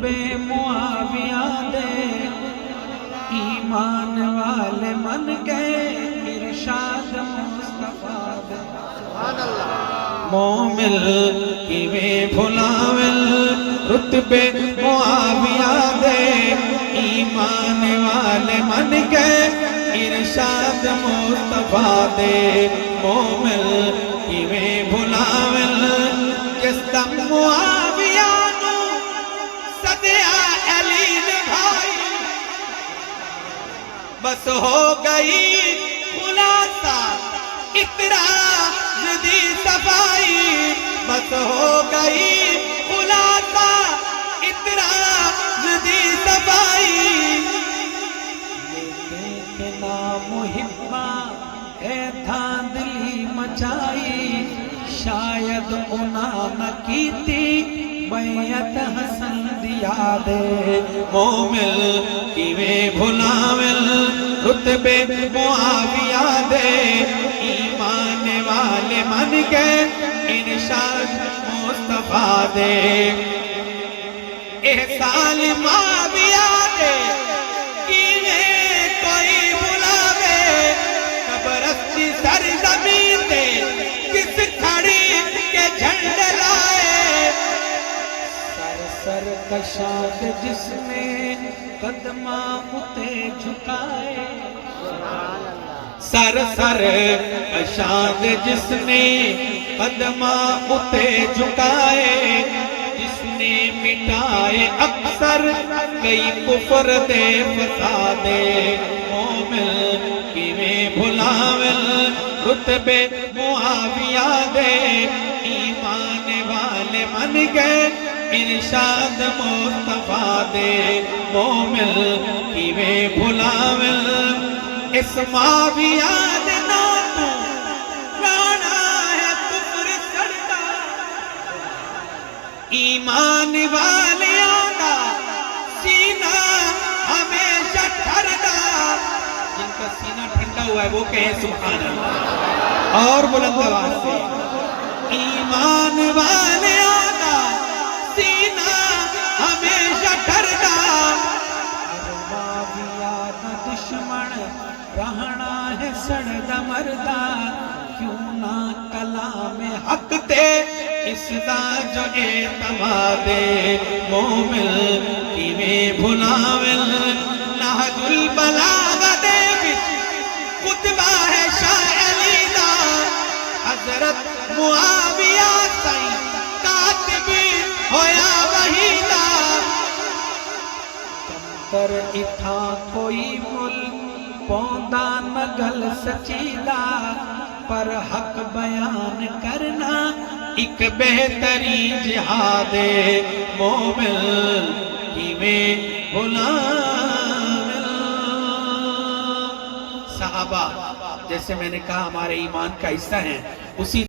رتبے معاویہ دے ایمان والے من گئے ارشاد مصطفیٰ دے مومن کیویں بھلاویں رتبے معاویہ دے ایمان والے من گئے ارشاد مصطفیٰ دے مومن کیویں بھلاویں جس دم معاویہ نو صدیہ علی نبھائی بس ہو گئی خلاصہ اعتراض دی صفائی بس ہو گئی خلاصہ اعتراض دی صفائی لیتے کہ نام محبہ ہے دھاندلی مچائی شاید انہاں نہ کیتی بیعت حسن دیا دے مومن کیویں بھلاویں رتبے معاویہ دے ایمان والے من گئے ارشاد مصطفیٰ دے احسان معاویہ دے کیویں کوئی بھلاوے قبرستی سرزمین دے کس کھڑی کے جھنڈے لائے سر کشاد جس میں قدمہ اتے جھکائے سر کشاد جس نے قدمہ اتے جھکائے جس نے مٹائے اکثر کئی کفر دے فسادے مومن کیویں بھلاویں رتبے معاویہ دے ایمان والے من گئے ارشاد مصطفیٰ دے مومن کیویں بھلاویں اس معاویہ دے نام رانا ہے کفر سڑتا ایمان والیاں دا سینہ ہمیشہ ٹھردا جن کا سینہ ٹھنڈا ہوا ہے وہ کہیں سبحان اللہ اور بلند آواز سے ایمان والیاں سینہ ہمیشہ ڈردا معاویہ دا دشمن رہنا ہے سڑدا مردا کیوں نہ کلام حق تے اس دا جو اعتماد مومن کیویں بھلاویں نہج البلاغہ دے وچ خطبہ ہے شاہ علی دا حضرت معاویہ سائیں کاتبی ہویا وحیدہ کمتر اتھا کوئی مل پوندا نگل سچیدہ پر حق بیان کرنا ایک بہترین جہاد مومن کیویں بھلاویں صحابہ جیسے میں نے کہا ہمارے ایمان کا حصہ ہیں اسی